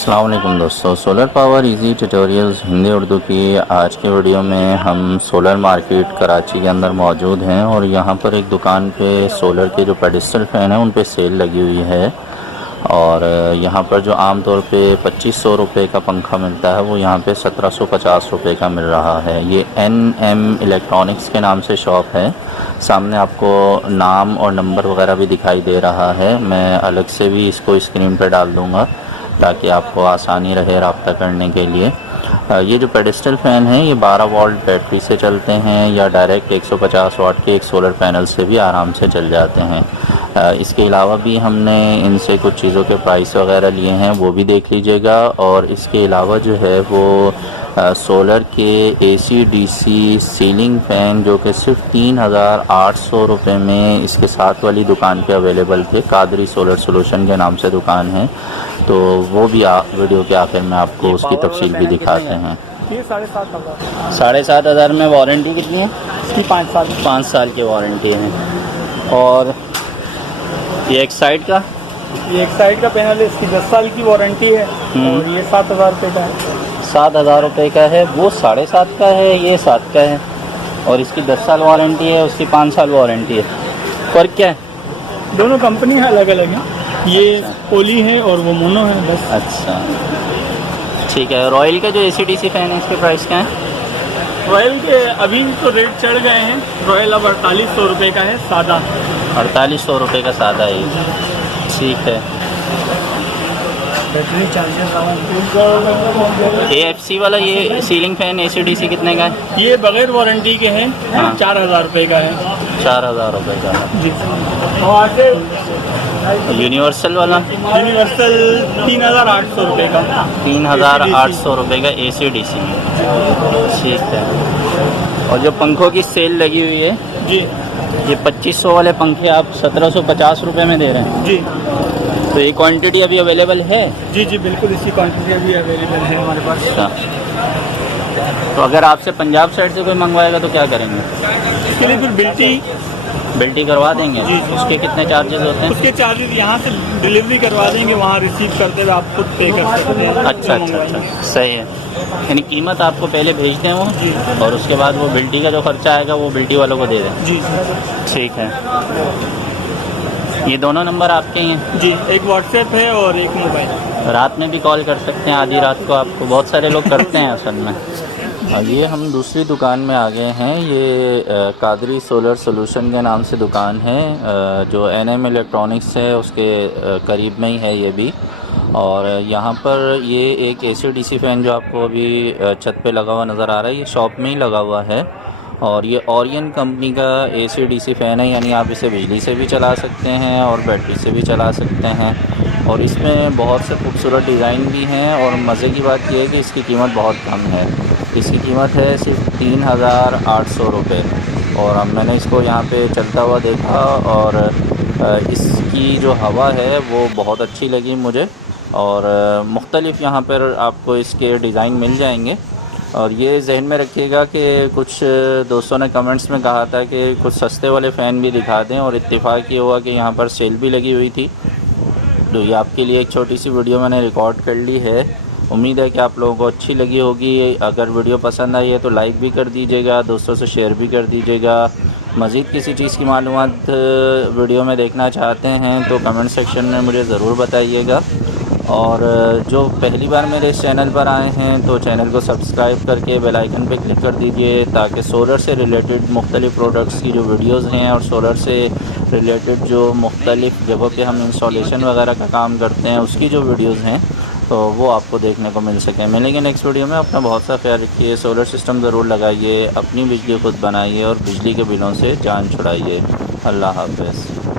अस्सलाम वालेकुम दोस्तों, solar power easy tutorials Hindi Urdu की आज के वीडियो में हम सोलर मार्केट कराची के अंदर मौजूद हैं और यहाँ पर एक दुकान पे सोलर के जो पेडिस्टल फ़ैन हैं उन पे सेल लगी हुई है। और यहाँ पर जो आम तौर पे 2500 रुपये का पंखा मिलता है वो यहाँ पे 1750 रुपये का मिल रहा है। ये NM इलेक्ट्रॉनिक्स के नाम से शॉप है। सामने आपको नाम और नंबर वगैरह भी दिखाई दे रहा है। मैं अलग से भी इसको स्क्रीन पर डाल दूँगा ताकि आपको आसानी रहे रब्ता करने के लिए। ये जो पेडिस्टल फ़ैन है ये 12 वोल्ट बैटरी से चलते हैं या डायरेक्ट 150 वाट के एक सोलर पैनल से भी आराम से चल जाते हैं। इसके अलावा भी हमने इनसे कुछ चीज़ों के प्राइस वगैरह लिए हैं, वो भी देख लीजिएगा। और इसके अलावा जो है वो सोलर के AC DC सीलिंग फ़ैन जो कि सिर्फ 3800 रुपये में इसके साथ वाली दुकान पे अवेलेबल थे। कादरी सोलर सोल्यूशन के नाम से दुकान है, तो वो भी वीडियो के आखिर में आपको उसकी तफसील भी दिखाते हैं। ये 7,500 7,500 में वारंटी कितनी है? इसकी 5 साल की वारंटी है। और ये एक साइड का पैनल है, इसकी 10 साल की वारंटी है और ये 7,000 रुपये का है। 7,000 रुपये का है, वो 7.5 का है, ये 7 का है। और इसकी 10 साल वारंटी है, उसकी 5 साल वारंटी है। फ़र्क क्या है? दोनों कंपनी है अलग अलग हैं, ये पोली है और वो मोनो है बस। अच्छा ठीक है। रॉयल का जो AC DC फ़ैन है इसके प्राइस क्या है? रॉयल के अभी तो रेट चढ़ गए हैं। रॉयल अब 4800 रुपये का है सादा। 4800 रुपये का सादा है। ठीक है। बैटरी चार्जर AFC वाला ये सीलिंग फ़ैन AC DC कितने का है? ये बगैर वारंटी के हैं, हाँ। 4,000 रुपये का है। 4,000 रुपये का है। जी। यूनिवर्सल वाला? यूनिवर्सल 3,800 रुपये का। 3,800 रुपये का AC DC। ठीक है। और जो पंखों की सेल लगी हुई है जी ये 2500 वाले पंखे आप 1750 रुपये में दे रहे हैं। जी तो ये क्वांटिटी अभी अवेलेबल है? जी जी बिल्कुल, इसकी क्वांटिटी अभी अवेलेबल है हमारे पास। अच्छा, तो अगर आपसे पंजाब साइड से कोई मंगवाएगा तो क्या करेंगे? इसके लिए फिर बिल्टी करवा देंगे? जी, जी। उसके कितने चार्जेस होते हैं? उसके चार्जेस यहाँ से डिलीवरी करवा देंगे, वहाँ रिसीव करते हुए आप खुद पे कर सकते हैं। अच्छा अच्छा अच्छा, सही है। यानी कीमत आपको पहले भेज दें वो, जी। और उसके बाद वो बिल्टी का जो खर्चा आएगा वो बिल्टी वालों को दे दें। जी जी ठीक है। ये दोनों नंबर आपके ही हैं? जी, एक व्हाट्सएप है और एक मोबाइल। रात में भी कॉल कर सकते हैं, आधी रात को आपको बहुत सारे लोग करते हैं असल में। और ये हम दूसरी दुकान में आ गए हैं। ये कादरी सोलर सोल्यूशन के नाम से दुकान है, जो NM इलेक्ट्रॉनिक्स है उसके करीब में ही है ये भी। और यहाँ पर ये एक AC DC फ़ैन जो आपको अभी छत पे लगा हुआ नज़र आ रहा है, ये शॉप में ही लगा हुआ है। और ये ओरियन कंपनी का AC DC फ़ैन है, यानी आप इसे बिजली से भी चला सकते हैं और बैटरी से भी चला सकते हैं। और इसमें बहुत से खूबसूरत डिज़ाइन भी हैं और मज़े की बात यह है कि इसकी कीमत बहुत कम है। इसकी कीमत है सिर्फ 3,800 रुपये। और अब मैंने इसको यहाँ पे चलता हुआ देखा और इसकी जो हवा है वो बहुत अच्छी लगी मुझे। और मुख्तलिफ़ यहाँ पर आपको इसके डिज़ाइन मिल जाएंगे। और ये जहन में रखिएगा कि कुछ दोस्तों ने कमेंट्स में कहा था कि कुछ सस्ते वाले फ़ैन भी दिखा दें, और इत्तेफाक ये हुआ कि यहाँ पर सेल भी लगी हुई थी। तो ये आपके लिए एक छोटी सी वीडियो मैंने रिकॉर्ड कर ली है। उम्मीद है कि आप लोगों को अच्छी लगी होगी। अगर वीडियो पसंद आई है तो लाइक भी कर दीजिएगा, दोस्तों से शेयर भी कर दीजिएगा। मज़ीद किसी चीज़ की मालूमात वीडियो में देखना चाहते हैं तो कमेंट सेक्शन में मुझे ज़रूर बताइएगा। और जो पहली बार मेरे इस चैनल पर आए हैं तो चैनल को सब्सक्राइब करके बेल आइकन पर क्लिक कर दीजिए, ताकि सोलर से रिलेटेड मुख्तलिफ़ प्रोडक्ट्स की जो वीडियोज़ हैं और सोलर से रिलेटेड जो मुख्तलिफ़ जगहों पे हम इंस्टॉलेशन वगैरह का काम करते हैं उसकी जो वीडियोज़ हैं तो वो आपको देखने को मिल सकें। मिलेंगे नेक्स्ट वीडियो में। अपना बहुत सा ख्याल रखिए, सोलर सिस्टम ज़रूर लगाइए, अपनी बिजली खुद बनाइए और बिजली के बिलों से जान छुड़ाइए। अल्लाह हाफ़िज़।